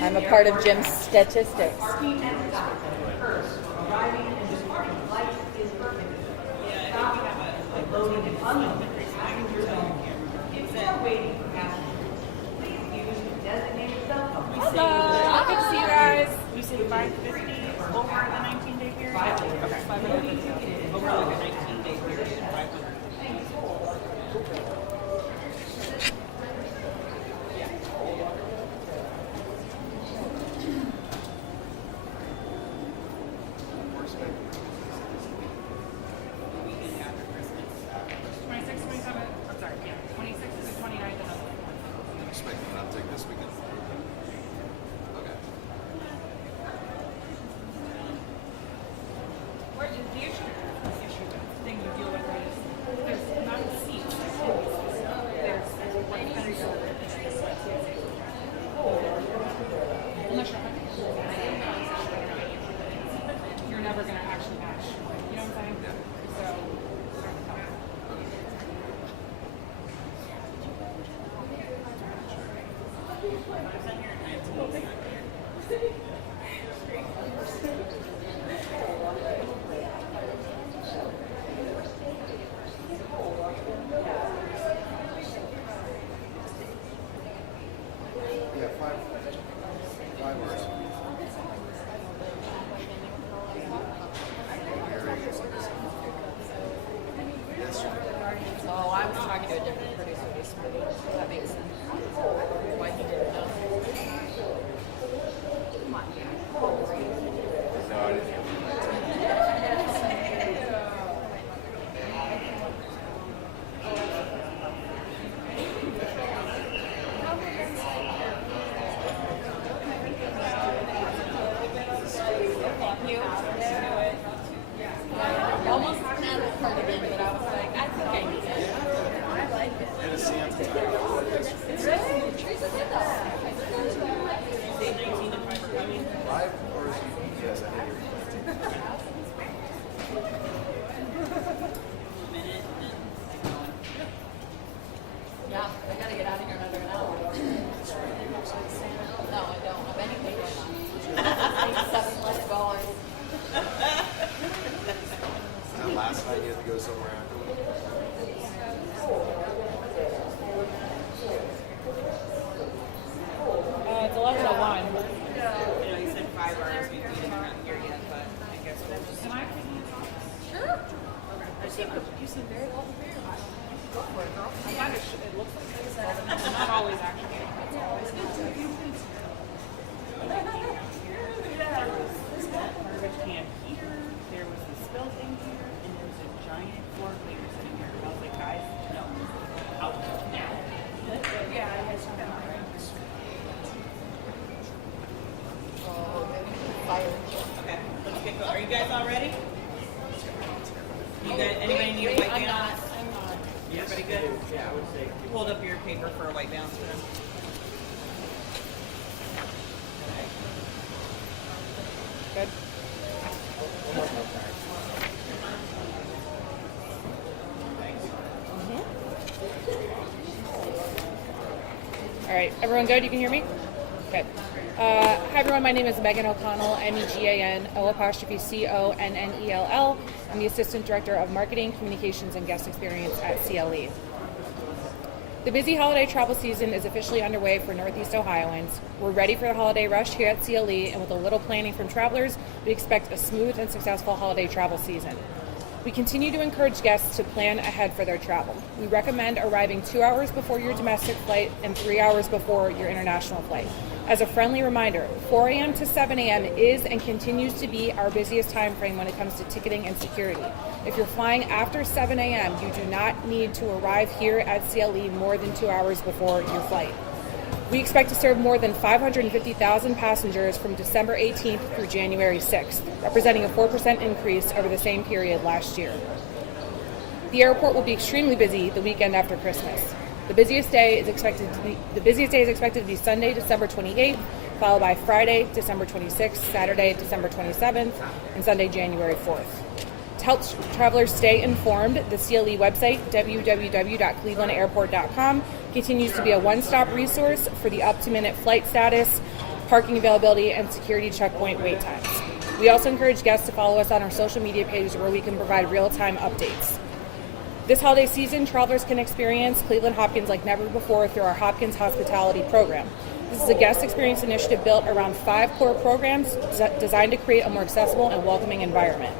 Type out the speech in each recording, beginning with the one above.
I'm a part of Jim's statistics. Hello. Good to see you guys. We said 550 over the 19-day period. Okay. 550 over like a 19-day period. 500. You're never going to actually match. You know what I'm saying? So, Yeah, 5 hours. Oh, I was talking to a different producer this morning. That makes sense. Why he didn't know. No, I didn't. I almost had a cardigan, but I was like, I think I need it. I like it. And a Santa time. It's really Teresa's in though. say 19 and 5 are coming. 5 or is he? Yes, I think Yeah, I gotta get out of here in under an hour. No, I don't have anything going on. 7 left going. that last night you had to go somewhere after. It's 11:01. You know, you said 5 hours. We didn't around here yet, but I guess we'll just. Can I? Sure. You seem very well prepared. Go for it, girl. I kind of it looks like this, but not always actually. Garbage can here. There was the spill thing here, and there was a giant floor cleaner sitting here. And I was like, guys, no, out now. Yeah, I guess you've been all right. Okay, let's get going. Are you guys all ready? You guys, anybody need a white I'm not. balance? I'm not. Everybody good? Yeah, I would say. You hold up your paper for a white balance for them. Good. All right, everyone good? You can hear me? Good. Hi everyone, my name is Megan O'Connell, Megan O'Connell. I'm the Assistant Director of Marketing, Communications, and Guest Experience at CLE. The busy holiday travel season is officially underway for Northeast Ohioans. We're ready for the holiday rush here at CLE, and with a little planning from travelers, we expect a smooth and successful holiday travel season. We continue to encourage guests to plan ahead for their travel. We recommend arriving 2 hours before your domestic flight and 3 hours before your international flight. As a friendly reminder, 4 a.m. to 7 a.m. is and continues to be our busiest time frame when it comes to ticketing and security. If you're flying after 7 a.m., you do not need to arrive here at CLE more than 2 hours before your flight. We expect to serve more than 550,000 passengers from December 18th through January 6th, representing a 4% increase over the same period last year. The airport will be extremely busy the weekend after Christmas. The busiest day is expected to be Sunday, December 28th, followed by Friday, December 26th, Saturday, December 27th, and Sunday, January 4th. To help travelers stay informed, the CLE website, www.clevelandairport.com, continues to be a one-stop resource for the up-to-minute flight status, parking availability, and security checkpoint wait times. We also encourage guests to follow us on our social media pages where we can provide real-time updates. This holiday season, travelers can experience Cleveland Hopkins like never before through our Hopkins Hospitality Program. This is a guest experience initiative built around 5 core programs designed to create a more accessible and welcoming environment.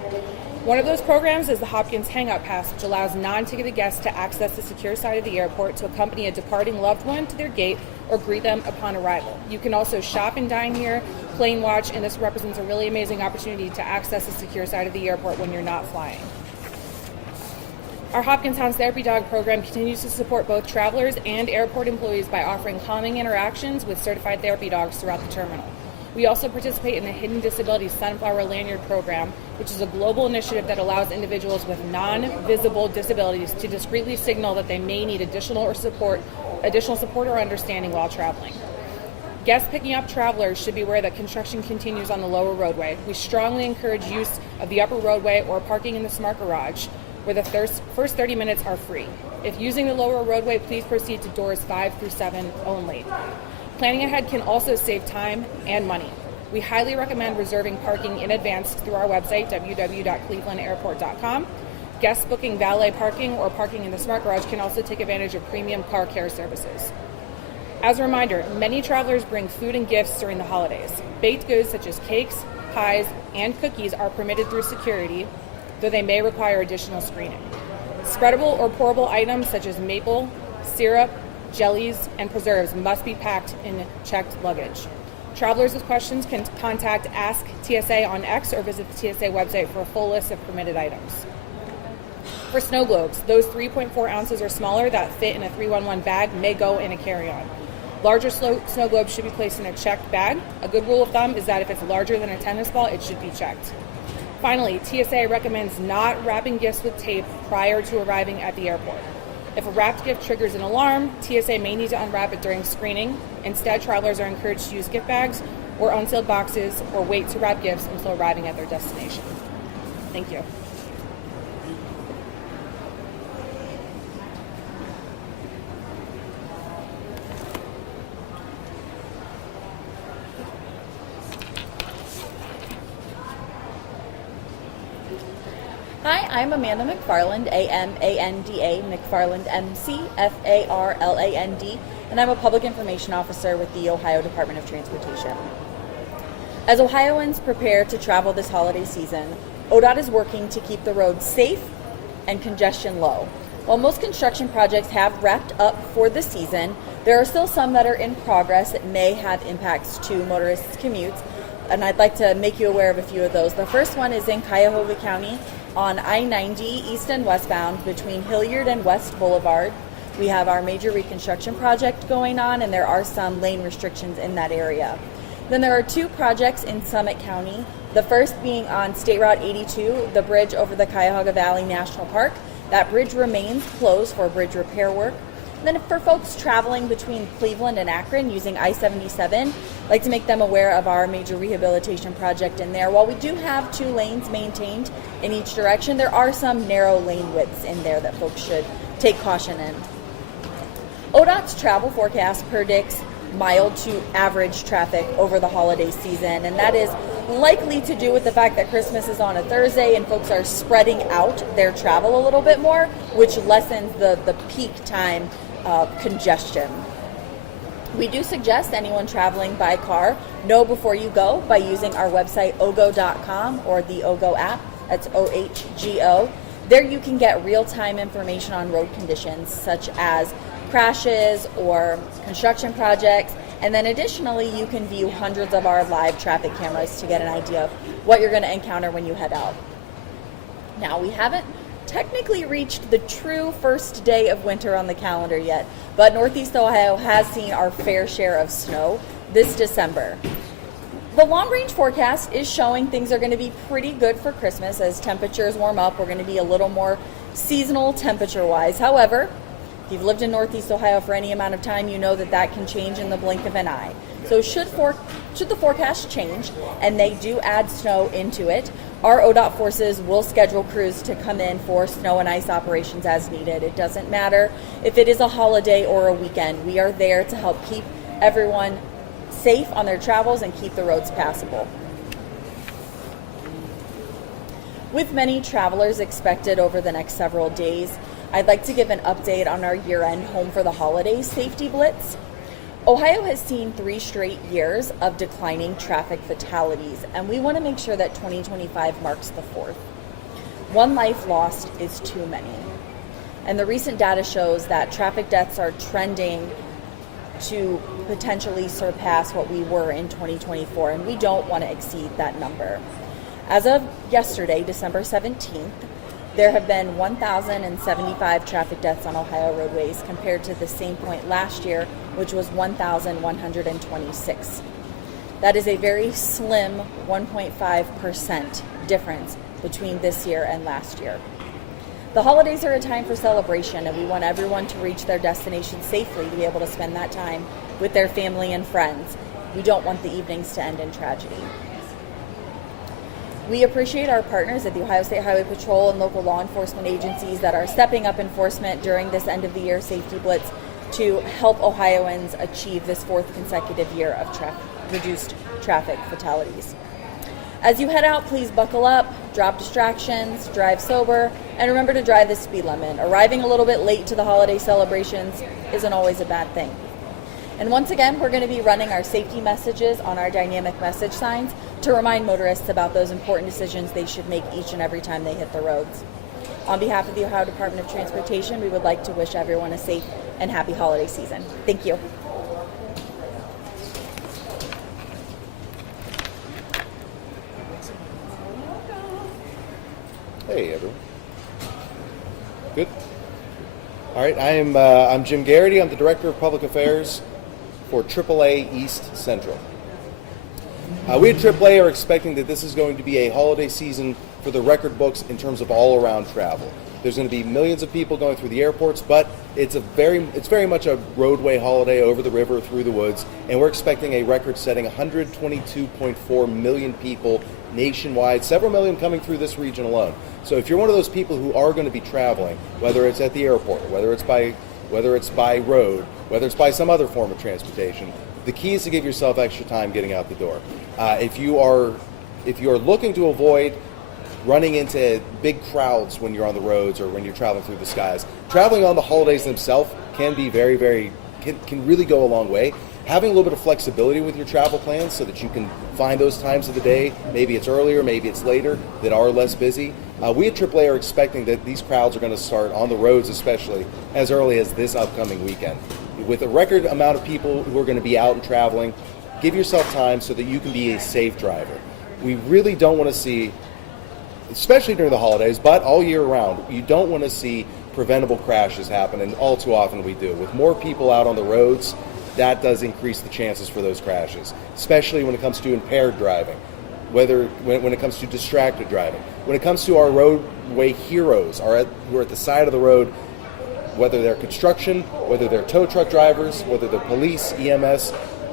One of those programs is the Hopkins Hangout Pass, which allows non-ticketed guests to access the secure side of the airport to accompany a departing loved one to their gate or greet them upon arrival. You can also shop and dine here, plane watch, and this represents a really amazing opportunity to access the secure side of the airport when you're not flying. Our Hopkins Hounds Therapy Dog program continues to support both travelers and airport employees by offering calming interactions with certified therapy dogs throughout the terminal. We also participate in the Hidden Disabilities Sunflower Lanyard program, which is a global initiative that allows individuals with non-visible disabilities to discreetly signal that they may need additional support or understanding while traveling. Guests picking up travelers should be aware that construction continues on the lower roadway. We strongly encourage use of the upper roadway or parking in the Smart Garage, where the first 30 minutes are free. If using the lower roadway, please proceed to doors 5 through 7 only. Planning ahead can also save time and money. We highly recommend reserving parking in advance through our website, www.clevelandairport.com. Guests booking valet parking or parking in the Smart Garage can also take advantage of premium car care services. As a reminder, many travelers bring food and gifts during the holidays. Baked goods such as cakes, pies, and cookies are permitted through security, though they may require additional screening. Spreadable or pourable items such as maple, syrup, jellies, and preserves must be packed in checked luggage. Travelers with questions can contact Ask TSA on X or visit the TSA website for a full list of permitted items. For snow globes, those 3.4 ounces or smaller that fit in a 311 bag may go in a carry-on. Larger snow globes should be placed in a checked bag. A good rule of thumb is that if it's larger than a tennis ball, it should be checked. Finally, TSA recommends not wrapping gifts with tape prior to arriving at the airport. If a wrapped gift triggers an alarm, TSA may need to unwrap it during screening. Instead, travelers are encouraged to use gift bags or unsealed boxes or wait to wrap gifts until arriving at their destination. Thank you. Hi, I'm Amanda McFarland, A-M-A-N-D-A, McFarland, M-C-F-A-R-L-A-N-D, and I'm a Public Information Officer with the Ohio Department of Transportation. As Ohioans prepare to travel this holiday season, ODOT is working to keep the roads safe and congestion low. While most construction projects have wrapped up for the season, there are still some that are in progress that may have impacts to motorists' commutes, and I'd like to make you aware of a few of those. The first one is in Cuyahoga County on I-90 east and westbound between Hilliard and West Boulevard. We have our major reconstruction project going on, and there are some lane restrictions in that area. Then there are 2 projects in Summit County, the first being on State Route 82, the bridge over the Cuyahoga Valley National Park. That bridge remains closed for bridge repair work. Then for folks traveling between Cleveland and Akron using I-77, I'd like to make them aware of our major rehabilitation project in there. While we do have 2 lanes maintained in each direction, there are some narrow lane widths in there that folks should take caution in. ODOT's travel forecast predicts mild to average traffic over the holiday season, and that is likely to do with the fact that Christmas is on a Thursday and folks are spreading out their travel a little bit more, which lessens the peak time congestion. We do suggest anyone traveling by car know before you go by using our website ogo.com or the OGO app. That's OHGO. There you can get real-time information on road conditions such as crashes or construction projects, and then additionally you can view hundreds of our live traffic cameras to get an idea of what you're going to encounter when you head out. Now, we haven't technically reached the true first day of winter on the calendar yet, but Northeast Ohio has seen our fair share of snow this December. The long-range forecast is showing things are going to be pretty good for Christmas. As temperatures warm up, we're going to be a little more seasonal temperature-wise. However, if you've lived in Northeast Ohio for any amount of time, you know that that can change in the blink of an eye. So should the forecast change, and they do add snow into it, our ODOT forces will schedule crews to come in for snow and ice operations as needed. It doesn't matter if it is a holiday or a weekend. We are there to help keep everyone safe on their travels and keep the roads passable. With many travelers expected over the next several days, I'd like to give an update on our year-end Home for the Holidays safety blitz. Ohio has seen 3 straight years of declining traffic fatalities, and we want to make sure that 2025 marks the 4th. One life lost is too many. And the recent data shows that traffic deaths are trending to potentially surpass what we were in 2024, and we don't want to exceed that number. As of yesterday, December 17th, there have been 1,075 traffic deaths on Ohio roadways compared to the same point last year, which was 1,126. That is a very slim 1.5% difference between this year and last year. The holidays are a time for celebration, and we want everyone to reach their destination safely to be able to spend that time with their family and friends. We don't want the evenings to end in tragedy. We appreciate our partners at the Ohio State Highway Patrol and local law enforcement agencies that are stepping up enforcement during this end of the year safety blitz to help Ohioans achieve this 4th consecutive year of reduced traffic fatalities. As you head out, please buckle up, drop distractions, drive sober, and remember to drive the speed limit. Arriving a little bit late to the holiday celebrations isn't always a bad thing. And once again, we're going to be running our safety messages on our dynamic message signs to remind motorists about those important decisions they should make each and every time they hit the roads. On behalf of the Ohio Department of Transportation, we would like to wish everyone a safe and happy holiday season. Thank you. Hey everyone. Good. All right, I'm Jim Garrity. I'm the Director of Public Affairs for AAA East Central. We at AAA are expecting that this is going to be a holiday season for the record books in terms of all-around travel. There's going to be millions of people going through the airports, but it's very much a roadway holiday over the river, through the woods, and we're expecting a record-setting 122.4 million people nationwide, several million coming through this region alone. So if you're one of those people who are going to be traveling, whether it's at the airport, whether it's by road, whether it's by some other form of transportation, the key is to give yourself extra time getting out the door. If you are looking to avoid running into big crowds when you're on the roads or when you're traveling through the skies, traveling on the holidays themselves can be can really go a long way. Having a little bit of flexibility with your travel plans so that you can find those times of the day, maybe it's earlier, maybe it's later, that are less busy. We at AAA are expecting that these crowds are going to start on the roads, especially as early as this upcoming weekend. With a record amount of people who are going to be out and traveling, give yourself time so that you can be a safe driver. We really don't want to see, especially during the holidays, but all year round, you don't want to see preventable crashes happen, and all too often we do. With more people out on the roads, that does increase the chances for those crashes, especially when it comes to impaired driving, when it comes to distracted driving. When it comes to our roadway heroes who are at the side of the road, whether they're construction, whether they're tow truck drivers, whether they're police, EMS,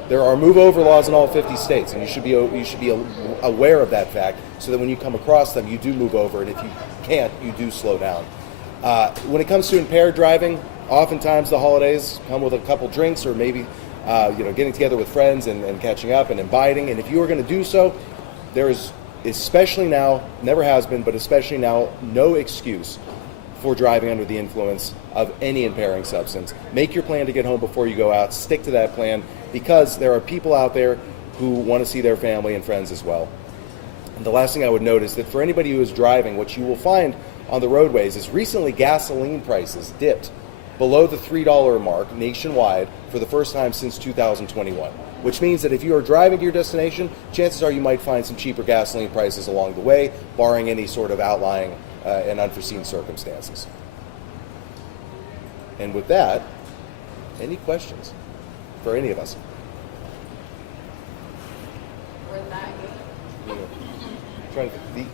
there are move-over laws in all 50 states, and you should be aware of that fact so that when you come across them, you do move over, and if you can't, you do slow down. When it comes to impaired driving, oftentimes the holidays come with a couple drinks or maybe getting together with friends and catching up and inviting. And if you are going to do so, there is, especially now, never has been, but especially now, no excuse for driving under the influence of any impairing substance. Make your plan to get home before you go out. Stick to that plan, because there are people out there who want to see their family and friends as well. And the last thing I would note is that for anybody who is driving, what you will find on the roadways is recently gasoline prices dipped below the $3 mark nationwide for the first time since 2021, which means that if you are driving to your destination, chances are you might find some cheaper gasoline prices along the way, barring any sort of outlying and unforeseen circumstances. And with that, any questions for any of us? We're that good. Trying to,